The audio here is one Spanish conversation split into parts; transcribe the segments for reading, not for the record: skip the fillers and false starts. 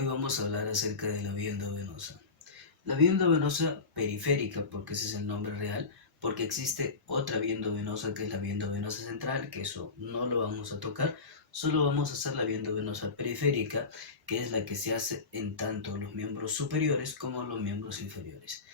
Hoy vamos a hablar acerca de la vía endovenosa. La vía endovenosa periférica, porque ese es el nombre real, porque existe otra vía endovenosa que es la vía endovenosa central, que eso no lo vamos a tocar, solo vamos a hacer la vía endovenosa periférica, que es la que se hace en tanto los miembros superiores como los miembros inferiores.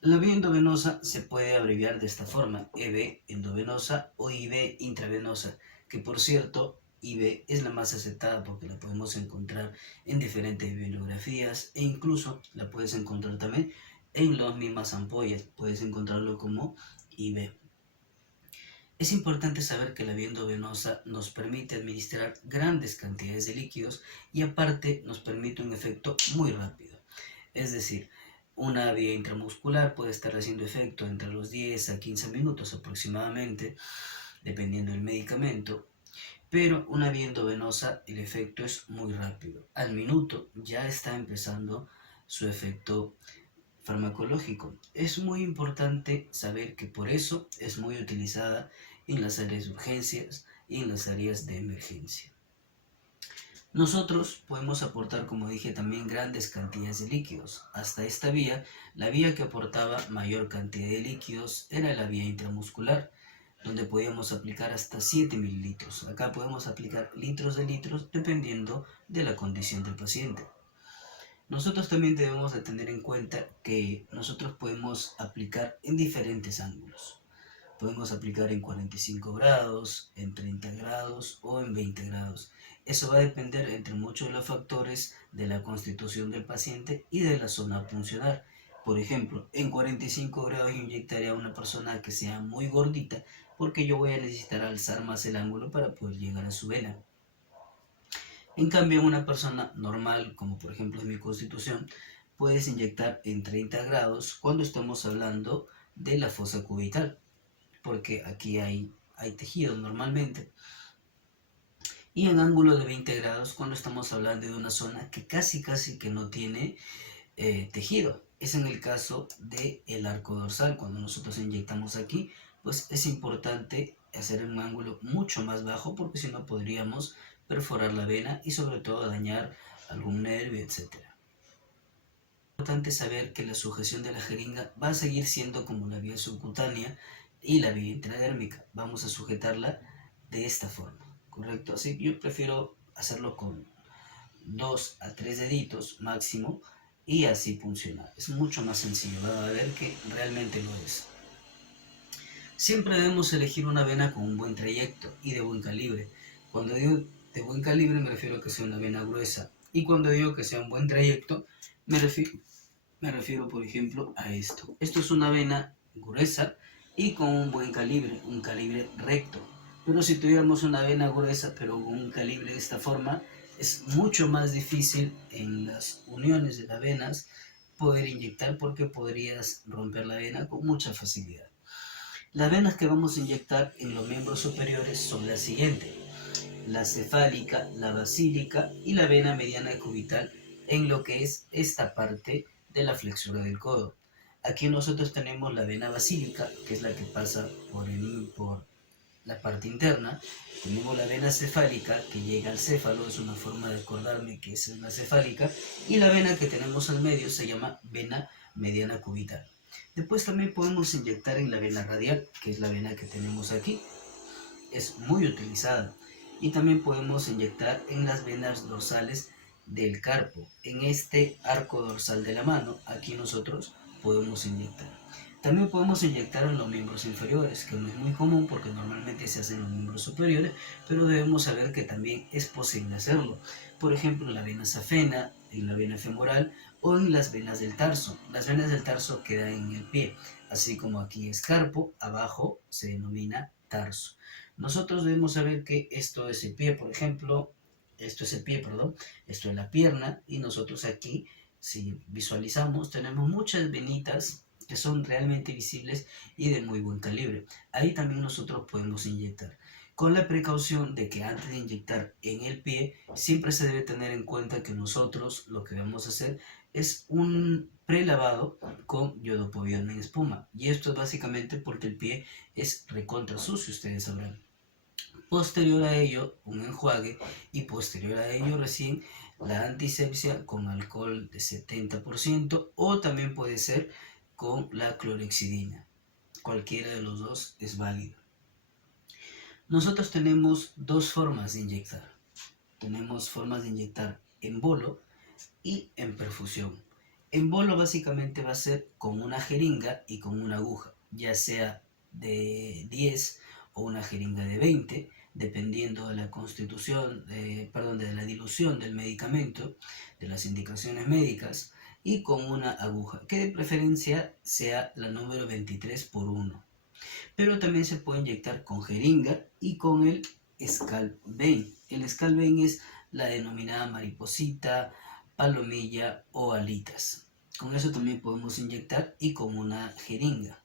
La vía endovenosa se puede abreviar de esta forma, EV endovenosa o IV intravenosa, que por cierto, IV es la más aceptada porque la podemos encontrar en diferentes bibliografías e incluso la puedes encontrar también en las mismas ampollas, puedes encontrarlo como IV. Es importante saber que la vía endovenosa nos permite administrar grandes cantidades de líquidos y aparte nos permite un efecto muy rápido. Es decir, una vía intramuscular puede estar haciendo efecto entre los 10 a 15 minutos aproximadamente, dependiendo del medicamento, pero una vía endovenosa el efecto es muy rápido. Al minuto ya está empezando su efecto farmacológico. Es muy importante saber que por eso es muy utilizada en las áreas de urgencias y en las áreas de emergencia. Nosotros podemos aportar, como dije, también grandes cantidades de líquidos. Hasta esta vía, la vía que aportaba mayor cantidad de líquidos era la vía intramuscular, donde podíamos aplicar hasta 7 mililitros. Acá podemos aplicar litros de litros dependiendo de la condición del paciente. Nosotros también debemos de tener en cuenta que nosotros podemos aplicar en diferentes ángulos. Podemos aplicar en 45 grados, en 30 grados o en 20 grados. Eso va a depender entre muchos de los factores de la constitución del paciente y de la zona puncional. Por ejemplo, en 45 grados yo inyectaré a una persona que sea muy gordita porque yo voy a necesitar alzar más el ángulo para poder llegar a su vena. En cambio, en una persona normal, como por ejemplo es mi constitución, puedes inyectar en 30 grados cuando estamos hablando de la fosa cubital, porque aquí hay tejido normalmente. Y en ángulo de 20 grados cuando estamos hablando de una zona que casi que no tiene tejido. Es en el caso del arco dorsal, cuando nosotros inyectamos aquí, pues es importante hacer un ángulo mucho más bajo porque si no podríamos perforar la vena y sobre todo dañar algún nervio, etc. Es importante saber que la sujeción de la jeringa va a seguir siendo como la vía subcutánea y la vía intradérmica. Vamos a sujetarla de esta forma, ¿correcto? Así que yo prefiero hacerlo con 2 a 3 deditos máximo y así funciona. Es mucho más sencillo, van a ver que realmente lo es. Siempre debemos elegir una vena con un buen trayecto y de buen calibre. Cuando digo de buen calibre me refiero a que sea una vena gruesa. Y cuando digo que sea un buen trayecto, me refiero por ejemplo a esto. Esto es una vena gruesa y con un buen calibre, un calibre recto. Pero si tuviéramos una vena gruesa pero con un calibre de esta forma, es mucho más difícil en las uniones de las venas poder inyectar porque podrías romper la vena con mucha facilidad. Las venas que vamos a inyectar en los miembros superiores son las siguientes: la cefálica, la basílica y la vena mediana cubital en lo que es esta parte de la flexura del codo. Aquí nosotros tenemos la vena basílica, que es la que pasa por la parte interna. Tenemos la vena cefálica que llega al céfalo, es una forma de acordarme que es la cefálica, y la vena que tenemos al medio se llama vena mediana cubital. Después también podemos inyectar en la vena radial, que es la vena que tenemos aquí, es muy utilizada. Y también podemos inyectar en las venas dorsales del carpo, en este arco dorsal de la mano, aquí nosotros podemos inyectar. También podemos inyectar en los miembros inferiores, que no es muy común porque normalmente se hace en los miembros superiores, pero debemos saber que también es posible hacerlo. Por ejemplo, en la vena safena, en la vena femoral o en las venas del tarso. Las venas del tarso quedan en el pie, así como aquí es carpo, abajo se denomina tarso. Nosotros debemos saber que esto es el pie, por ejemplo, esto es el pie, perdón, esto es la pierna, y nosotros aquí, si visualizamos, tenemos muchas venitas que son realmente visibles y de muy buen calibre. Ahí también nosotros podemos inyectar, con la precaución de que antes de inyectar en el pie, siempre se debe tener en cuenta que nosotros lo que vamos a hacer es un prelavado con iodopovidona en espuma. Y esto es básicamente porque el pie es recontra sucio, ustedes sabrán. Posterior a ello, un enjuague y posterior a ello recién la antisepsia con alcohol de 70% o también puede ser con la clorexidina. Cualquiera de los dos es válido. Nosotros tenemos dos formas de inyectar. Tenemos formas de inyectar en bolo y en perfusión. En bolo básicamente va a ser con una jeringa y con una aguja, ya sea de 10 o una jeringa de 20, dependiendo de la constitución, de la dilución del medicamento, de las indicaciones médicas, y con una aguja, que de preferencia sea la número 23 por 1. Pero también se puede inyectar con jeringa y con el scalp vein. El scalp vein es la denominada mariposita, palomilla o alitas. Con eso también podemos inyectar y con una jeringa.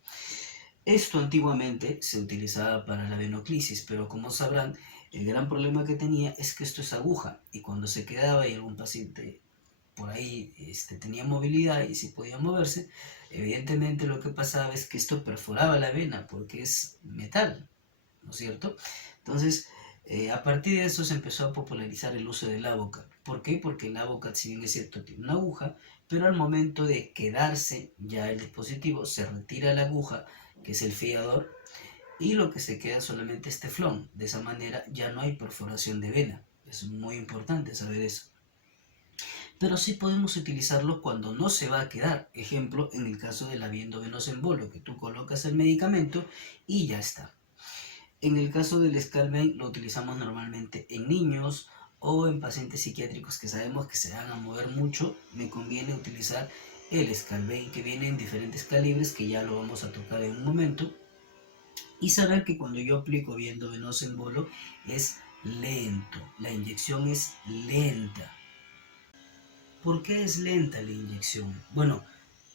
Esto antiguamente se utilizaba para la venoclisis, pero como sabrán, el gran problema que tenía es que esto es aguja y cuando se quedaba y algún paciente por ahí tenía movilidad y si podía moverse, evidentemente lo que pasaba es que esto perforaba la vena porque es metal, ¿no es cierto? Entonces, a partir de eso se empezó a popularizar el uso del Avocat. ¿Por qué? Porque el Avocat, si bien es cierto, tiene una aguja, pero al momento de quedarse ya el dispositivo, se retira la aguja, que es el fiador, y lo que se queda solamente es teflón. De esa manera ya no hay perforación de vena. Es muy importante saber eso. Pero sí podemos utilizarlo cuando no se va a quedar. Ejemplo, en el caso de la endovenosa embolo, que tú colocas el medicamento y ya está. En el caso del scalp vein lo utilizamos normalmente en niños o en pacientes psiquiátricos que sabemos que se van a mover mucho. Me conviene utilizar el scalp vein, que viene en diferentes calibres, que ya lo vamos a tocar en un momento. Y saber que cuando yo aplico endovenosa embolo es lento, la inyección es lenta. ¿Por qué es lenta la inyección? Bueno,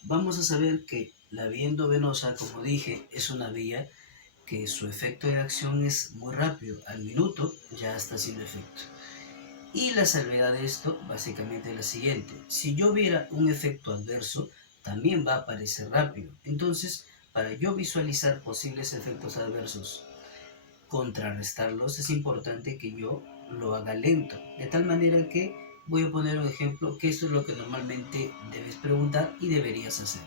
vamos a saber que la vía endovenosa, como dije, es una vía que su efecto de acción es muy rápido. Al minuto ya está haciendo efecto. Y la salvedad de esto básicamente es la siguiente. Si yo viera un efecto adverso, también va a aparecer rápido. Entonces, para yo visualizar posibles efectos adversos, contrarrestarlos, es importante que yo lo haga lento. De tal manera que voy a poner un ejemplo, que esto es lo que normalmente debes preguntar y deberías hacer.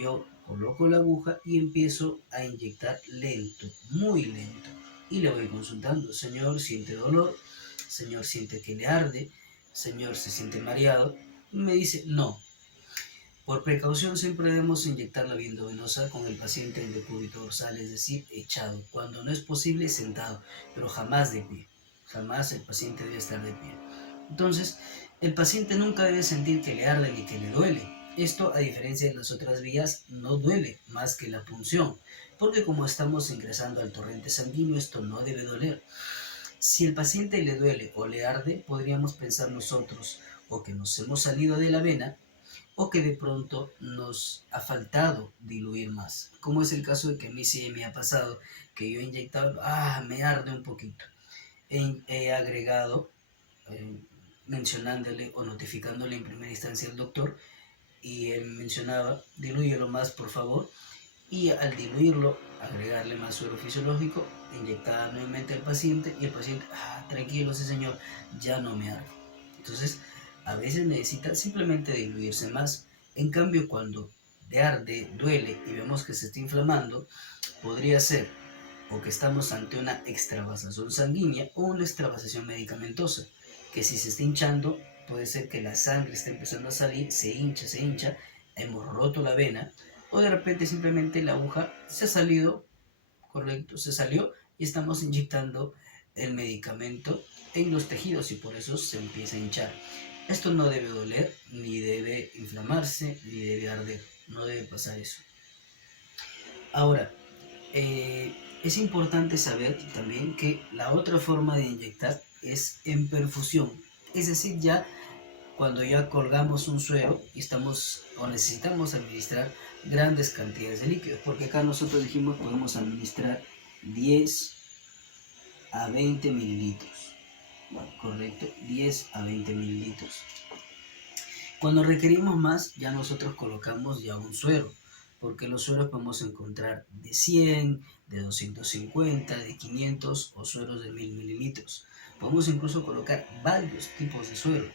Yo coloco la aguja y empiezo a inyectar lento, muy lento. Y le voy consultando, señor, ¿siente dolor? Señor, ¿siente que le arde? Señor, ¿se siente mareado? Y me dice, no. Por precaución siempre debemos inyectar la vía endovenosa con el paciente en decúbito dorsal, es decir, echado. Cuando no es posible, sentado, pero jamás de pie. Jamás el paciente debe estar de pie. Entonces, el paciente nunca debe sentir que le arde ni que le duele. Esto, a diferencia de las otras vías, no duele más que la punción, porque como estamos ingresando al torrente sanguíneo, esto no debe doler. Si el paciente le duele o le arde, podríamos pensar nosotros o que nos hemos salido de la vena o que de pronto nos ha faltado diluir más. Como es el caso de que a mí sí me ha pasado, que yo he inyectado, me arde un poquito. He agregado, mencionándole o notificándole en primera instancia al doctor, y él mencionaba, dilúyelo más por favor, y al diluirlo, agregarle más suero fisiológico, inyectaba nuevamente al paciente y el paciente, tranquilo, sí señor, ya no me arde. Entonces, a veces necesita simplemente diluirse más. En cambio, cuando le arde, duele y vemos que se está inflamando, podría ser o que estamos ante una extravasación sanguínea o una extravasación medicamentosa, que si se está hinchando, puede ser que la sangre esté empezando a salir, se hincha, hemos roto la vena, o de repente simplemente la aguja se ha salido, correcto, se salió y estamos inyectando el medicamento en los tejidos y por eso se empieza a hinchar. Esto no debe doler, ni debe inflamarse, ni debe arder, no debe pasar eso. Ahora, es importante saber también que la otra forma de inyectar es en perfusión, es decir, ya cuando ya colgamos un suero y estamos o necesitamos administrar grandes cantidades de líquidos, porque acá nosotros dijimos podemos administrar 10 a 20 mililitros, correcto, 10 a 20 mililitros. Cuando requerimos más, ya nosotros colocamos ya un suero, porque los sueros podemos encontrar de 100, de 250, de 500 o sueros de 1000 mililitros. Podemos incluso colocar varios tipos de suero.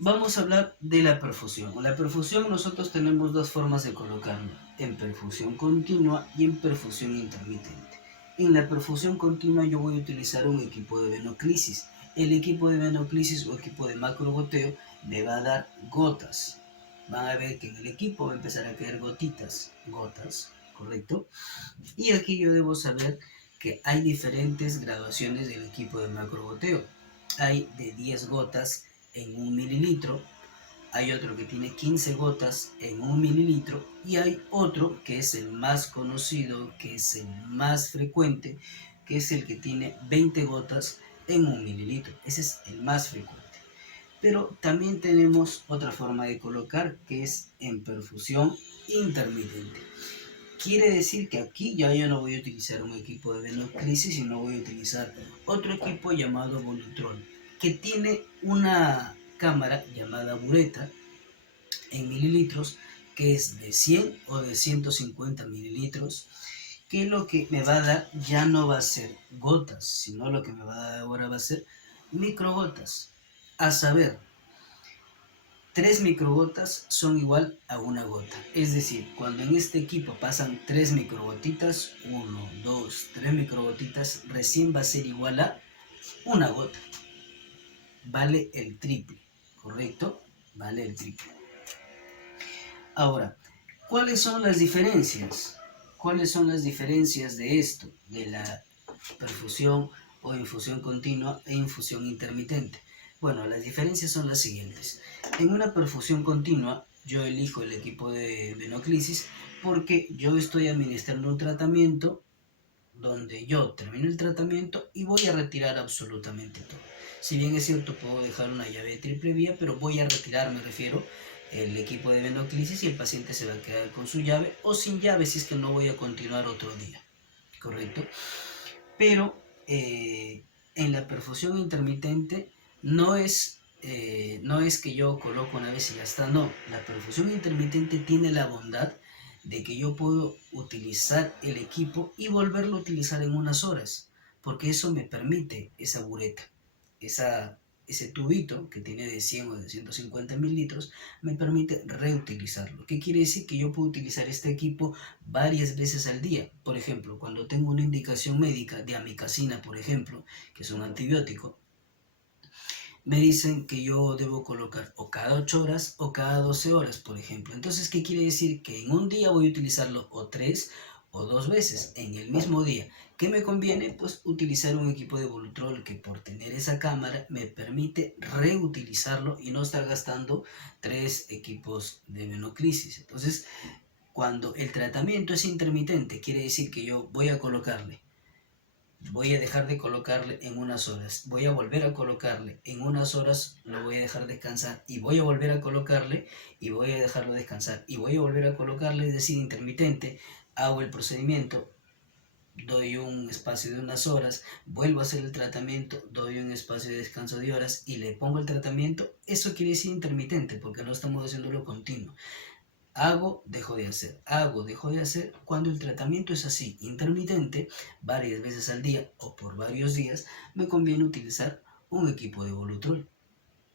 Vamos a hablar de la perfusión. La perfusión nosotros tenemos dos formas de colocarla, en perfusión continua y en perfusión intermitente. En la perfusión continua yo voy a utilizar un equipo de venoclisis. El equipo de venoclisis o equipo de macrogoteo me va a dar gotas. Van a ver que en el equipo va a empezar a caer gotitas, ¿correcto? Y aquí yo debo saber que hay diferentes graduaciones del equipo de macrogoteo. Hay de 10 gotas en 1 mililitro, hay otro que tiene 15 gotas en 1 mililitro y hay otro que es el más conocido, que es el más frecuente, que es el que tiene 20 gotas en 1 mililitro. Ese es el más frecuente. Pero también tenemos otra forma de colocar, que es en perfusión intermitente. Quiere decir que aquí ya yo no voy a utilizar un equipo de venoclisis, sino voy a utilizar otro equipo llamado Volutrol, que tiene una cámara llamada bureta en mililitros, que es de 100 o de 150 mililitros, que lo que me va a dar ya no va a ser gotas, sino lo que me va a dar ahora va a ser microgotas. A saber, 3 microgotas son igual a una gota. Es decir, cuando en este equipo pasan 3 microgotitas, 1, 2, 3 microgotitas, recién va a ser igual a una gota. Vale el triple, ¿correcto? Vale el triple. Ahora, ¿cuáles son las diferencias? ¿Cuáles son las diferencias de esto? De la perfusión o infusión continua e infusión intermitente. Bueno, las diferencias son las siguientes. En una perfusión continua, yo elijo el equipo de venoclisis porque yo estoy administrando un tratamiento donde yo termino el tratamiento y voy a retirar absolutamente todo. Si bien es cierto, puedo dejar una llave de triple vía, pero voy a retirar, me refiero, el equipo de venoclisis y el paciente se va a quedar con su llave o sin llave si es que no voy a continuar otro día, ¿correcto? Pero en la perfusión intermitente no es que yo coloco una vez y ya está, no. La perfusión intermitente tiene la bondad de que yo puedo utilizar el equipo y volverlo a utilizar en unas horas, porque eso me permite esa bureta, ese tubito que tiene de 100 o de 150 mililitros, me permite reutilizarlo. ¿Qué quiere decir? Que yo puedo utilizar este equipo varias veces al día. Por ejemplo, cuando tengo una indicación médica de amikacina, por ejemplo, que es un antibiótico, me dicen que yo debo colocar o cada 8 horas o cada 12 horas, por ejemplo. Entonces, ¿qué quiere decir? Que en un día voy a utilizarlo o 3 o 2 veces en el mismo día. ¿Qué me conviene? Pues utilizar un equipo de Volutrol que por tener esa cámara me permite reutilizarlo y no estar gastando 3 equipos de venoclisis. Entonces, cuando el tratamiento es intermitente, quiere decir que yo voy a colocarle, voy a dejar de colocarle en unas horas, voy a volver a colocarle en unas horas, lo voy a dejar descansar y voy a volver a colocarle y voy a dejarlo descansar y voy a volver a colocarle, es decir, intermitente. Hago el procedimiento, doy un espacio de unas horas, vuelvo a hacer el tratamiento, doy un espacio de descanso de horas y le pongo el tratamiento. Eso quiere decir intermitente porque no estamos haciéndolo continuo. Hago, dejo de hacer, hago, dejo de hacer. Cuando el tratamiento es así, intermitente, varias veces al día o por varios días, me conviene utilizar un equipo de Volutrol.